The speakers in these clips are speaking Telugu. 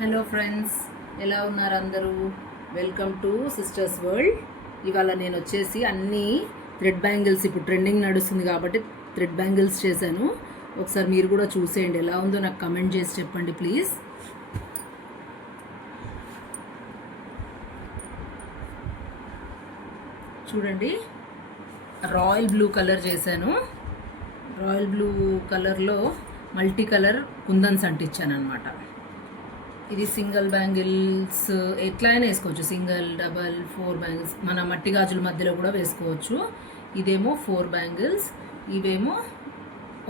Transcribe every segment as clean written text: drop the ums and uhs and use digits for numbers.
హలో ఫ్రెండ్స్, ఎలా ఉన్నారు అందరూ? Welcome to sisters world. ఇవాళ నేను వచ్చేసి అన్ని థ్రెడ్ బ్యాంగిల్స్, ఇప్పుడు ట్రెండింగ్ నడుస్తుంది కాబట్టి థ్రెడ్ బ్యాంగిల్స్ చేశాను. ఒకసారి మీరు కూడా చూసేయండి, ఎలా ఉందో నాకు కమెంట్ చేసి చెప్పండి ప్లీజ్. చూడండి, రాయల్ బ్లూ కలర్ చేశాను. రాయల్ బ్లూ కలర్లో మల్టీ కలర్ కుందన్స్ అంటించాను అనమాట. ఇది సింగిల్ బ్యాంగిల్స్ ఎట్లా అయినా వేసుకోవచ్చు, సింగిల్, డబల్, 4 బ్యాంగిల్స్, మన మట్టి గాజుల మధ్యలో కూడా వేసుకోవచ్చు. ఇదేమో 4 బ్యాంగిల్స్, ఇవేమో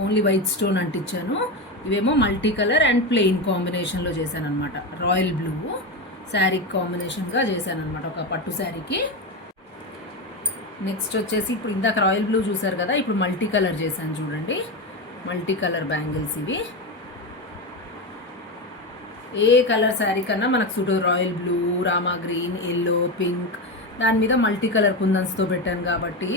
ఓన్లీ వైట్ స్టోన్ అంటించాను. ఇవేమో మల్టీ కలర్ అండ్ ప్లెయిన్ కాంబినేషన్లో చేశాను అనమాట. రాయల్ బ్లూ శారీ కాంబినేషన్గా చేశాను అనమాట, ఒక పట్టు శారీకి. నెక్స్ట్ వచ్చేసి ఇప్పుడు ఇందాక రాయల్ బ్లూ చూసారు కదా, ఇప్పుడు మల్టీ కలర్ చేశాను. చూడండి, మల్టీ కలర్ బ్యాంగిల్స్ ఇవి. ఏ కలర్ శారీ కన్నా మనకు suit, royal blue, Rama green, yellow, pink, దాని మీద మల్టీ కలర్ కుందన్స్తో పెట్టాను కాబట్టి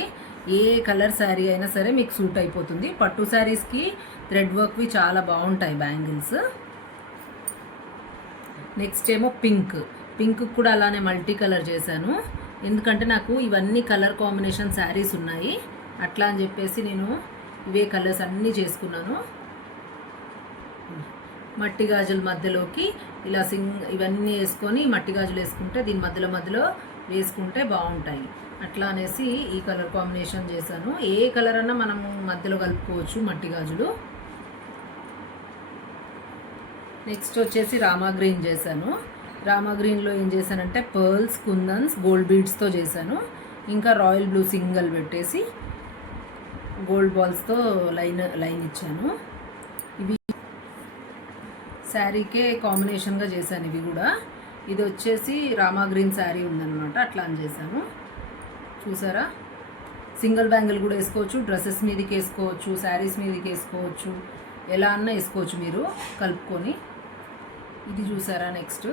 ఏ కలర్ శారీ అయినా సరే మీకు సూట్ అయిపోతుంది. పట్టు శారీస్కి థ్రెడ్ వర్క్వి చాలా బాగుంటాయి బ్యాంగిల్స్. నెక్స్ట్ ఏమో పింక్. పింక్ కూడా అలానే మల్టీ కలర్ చేశాను, ఎందుకంటే నాకు ఇవన్నీ కలర్ కాంబినేషన్ శారీస్ ఉన్నాయి. అట్లా అని చెప్పేసి నేను ఇవే కలర్స్ అన్నీ చేసుకున్నాను. మట్టి గాజుల మధ్యలోకి ఇలా ఇవన్నీ వేసుకొని మట్టి గాజులు వేసుకుంటే దీని మధ్యలో వేసుకుంటే బాగుంటాయి. అట్లా అనేసి ఈ కలర్ కాంబినేషన్ చేశాను. ఏ కలర్ అన్నా మనము మధ్యలో కలుపుకోవచ్చు మట్టి గాజులు. నెక్స్ట్ వచ్చేసి రామా గ్రీన్ చేశాను. రామా గ్రీన్లో ఏం చేశానంటే పర్ల్స్, కుందన్స్, గోల్డ్ బీడ్స్తో చేశాను. ఇంకా రాయల్ బ్లూ సింగల్ పెట్టేసి గోల్డ్ బాల్స్తో లైన్ ఇచ్చాను. ఇవి శారీకే కాంబినేషన్గా చేశాను. ఇవి కూడా, ఇది వచ్చేసి రామా గ్రీన్ శారీ ఉందన్నమాట, అట్లా అని చేశాను. చూసారా, సింగిల్ బ్యాంగిల్ కూడా వేసుకోవచ్చు, డ్రెస్సెస్ మీదకి వేసుకోవచ్చు, శారీస్ మీదకి వేసుకోవచ్చు, ఎలా అన్నా వేసుకోవచ్చు మీరు కలుపుకొని. ఇది చూసారా, నెక్స్ట్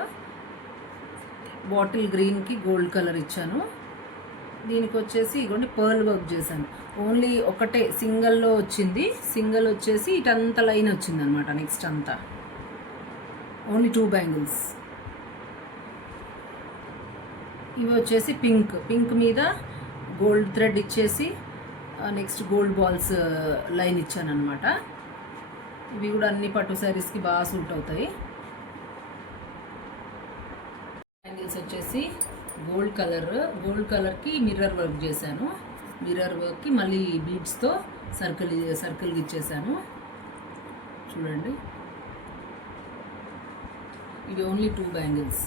బాటిల్ గ్రీన్కి గోల్డ్ కలర్ ఇచ్చాను. దీనికి వచ్చేసి ఇగోండి పర్ల్ వర్క్ చేశాను. ఓన్లీ ఒకటే సింగిల్లో వచ్చింది, సింగిల్ వచ్చేసి ఇటంతా లైన్ వచ్చింది అనమాట. నెక్స్ట్ అంతా ఓన్లీ 2 బ్యాంగిల్స్. ఇవి వచ్చేసి పింక్ మీద గోల్డ్ థ్రెడ్ ఇచ్చేసి నెక్స్ట్ గోల్డ్ బాల్స్ లైన్ ఇచ్చాను అనమాట. ఇవి కూడా అన్ని పట్టు శారీస్కి బాగా సూట్ అవుతాయి. బ్యాంగిల్స్ వచ్చేసి గోల్డ్ కలర్కి మిర్రర్ వర్క్ చేశాను. మిర్రర్ వర్క్కి మళ్ళీ బీడ్స్తో సర్కిల్ ఇచ్చేసాను. చూడండి, ఇవి ఓన్లీ 2 బ్యాంగిల్స్.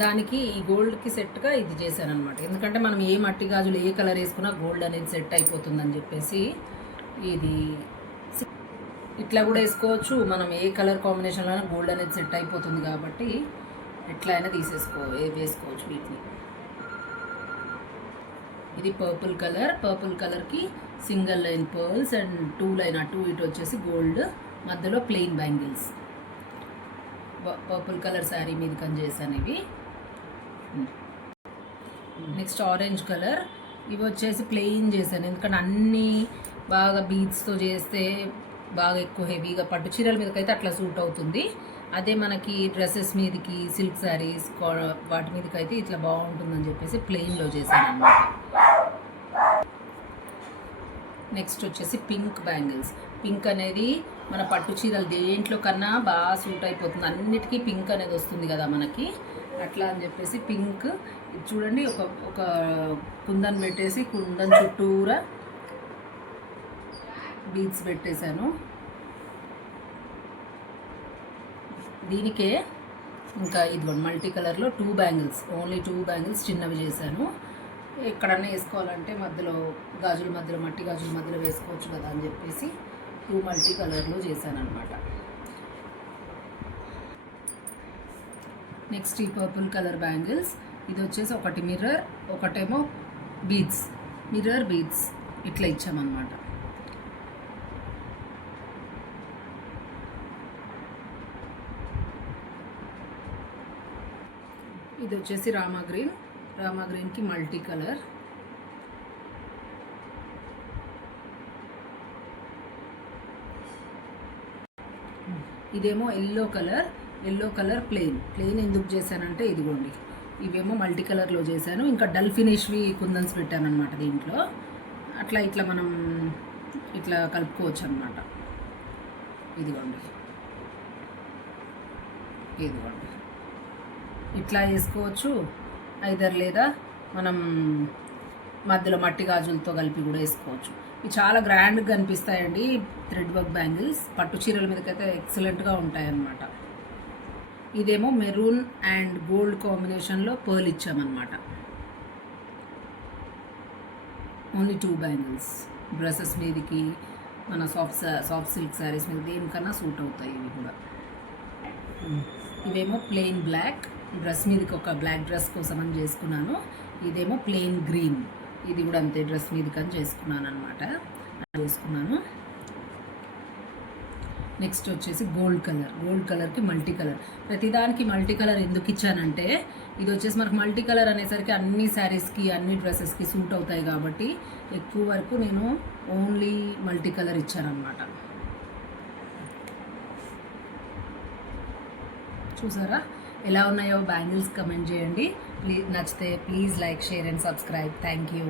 దానికి ఈ గోల్డ్కి సెట్గా ఇది చేశాను అనమాట, ఎందుకంటే మనం ఏ మట్టి గాజులు ఏ కలర్ వేసుకున్నా గోల్డ్ అనేది సెట్ అయిపోతుందని చెప్పేసి. ఇది ఇట్లా కూడా వేసుకోవచ్చు, మనం ఏ కలర్ కాంబినేషన్లో గోల్డ్ అనేది సెట్ అయిపోతుంది కాబట్టి ఎట్లా అయినా వేసుకోవచ్చు వీటిని. ఇది పర్పుల్ కలర్కి single line pearls and 2 line అటు ఇటు వచ్చేసి గోల్డ్, మధ్యలో plain bangles. Purple colour sari మీద కన్ చేశాను ఇవి. నెక్స్ట్ ఆరెంజ్ కలర్, ఇవి వచ్చేసి ప్లెయిన్ చేశాను, ఎందుకంటే అన్నీ బాగా బీడ్స్తో చేస్తే బాగా ఎక్కువ హెవీగా పట్టు చీరల మీదకైతే అట్లా సూట్ అవుతుంది. అదే మనకి డ్రెస్సెస్ మీదకి, సిల్క్ శారీస్ వాటి మీదకైతే ఇట్లా బాగుంటుందని చెప్పేసి ప్లెయిన్లో చేశాను అన్నమాట. నెక్స్ట్ వచ్చేసి పింక్ బ్యాంగిల్స్. పింక్ అనేది మన పట్టు చీరలు దేంట్లో కన్నా బాగా సూట్ అయిపోతుంది, అన్నిటికీ పింక్ అనేది వస్తుంది కదా మనకి. అట్లా అని చెప్పేసి పింక్ చూడండి, ఒక కుందన్ పెట్టేసి కుందన్ చుట్టూరా బీడ్స్ పెట్టేశాను. దీనికే ఇంకా ఇది మల్టీ కలర్లో 2 బ్యాంగిల్స్, ఓన్లీ 2 బ్యాంగిల్స్ చిన్నవి చేశాను. ఎక్కడన్నా వేసుకోవాలంటే మధ్యలో మట్టి గాజుల మధ్యలో వేసుకోవచ్చు కదా అని చెప్పేసి 2 మల్టీ కలర్లో చేశాను అనమాట. నెక్స్ట్ ఈ పర్పుల్ కలర్ బ్యాంగిల్స్, ఇది వచ్చేసి ఒకటి మిర్రర్, ఒకటేమో మిర్రర్ బీడ్స్ ఇట్లా ఇచ్చామన్నమాట. ఇది వచ్చేసి రామా గ్రీన్కి మల్టీ కలర్. ఇదేమో ఎల్లో కలర్ ప్లెయిన్ ఎందుకు చేశానంటే ఇదిగోండి, ఇవేమో మల్టీ కలర్లో చేశాను. ఇంకా డల్ ఫినిష్వి కుందన్స్ పెట్టాను అనమాట దీంట్లో. అట్లా ఇట్లా మనం ఇట్లా కలుపుకోవచ్చు అనమాట. ఇదిగోండి ఇట్లా వేసుకోవచ్చు ఐదర్, లేదా మనం మధ్యలో మట్టి గాజులతో కలిపి కూడా వేసుకోవచ్చు. ఇవి చాలా గ్రాండ్గా కనిపిస్తాయండి థ్రెడ్ వర్క్ బ్యాంగిల్స్. పట్టు చీరల మీదకైతే ఎక్సలెంట్గా ఉంటాయన్నమాట. ఇదేమో మెరూన్ అండ్ గోల్డ్ కాంబినేషన్లో పర్ల్ ఇచ్చామన్నమాట. Only 2 bangles. డ్రెస్సెస్ మీదకి, మన సాఫ్ట్ సిల్క్ శారీస్ మీద దేనికన్నా సూట్ అవుతాయి ఇవి కూడా. ఇవేమో ప్లెయిన్ బ్లాక్, డ్రెస్ మీదకి ఒక బ్లాక్ డ్రెస్ కోసం అని చేసుకున్నాను. ఇదేమో ప్లెయిన్ గ్రీన్, ఇది కూడా అంతే డ్రెస్ మీదకి అని చేసుకున్నాను అనమాట. చేసుకున్నాను. నెక్స్ట్ వచ్చేసి గోల్డ్ కలర్కి మల్టీ కలర్. ప్రతిదానికి మల్టీ కలర్ ఎందుకు ఇచ్చానంటే, ఇది వచ్చేసి మనకు మల్టీ కలర్ అనేసరికి అన్ని శారీస్కి అన్ని డ్రెస్సెస్కి సూట్ అవుతాయి కాబట్టి ఎక్కువ వరకు నేను ఓన్లీ మల్టీ కలర్ ఇచ్చానమాట. చూసారా ఎలా ఉన్నాయో బ్యాంగిల్స్? కమెంట్ చేయండి. నచ్చితే please like, share and subscribe. Thank you.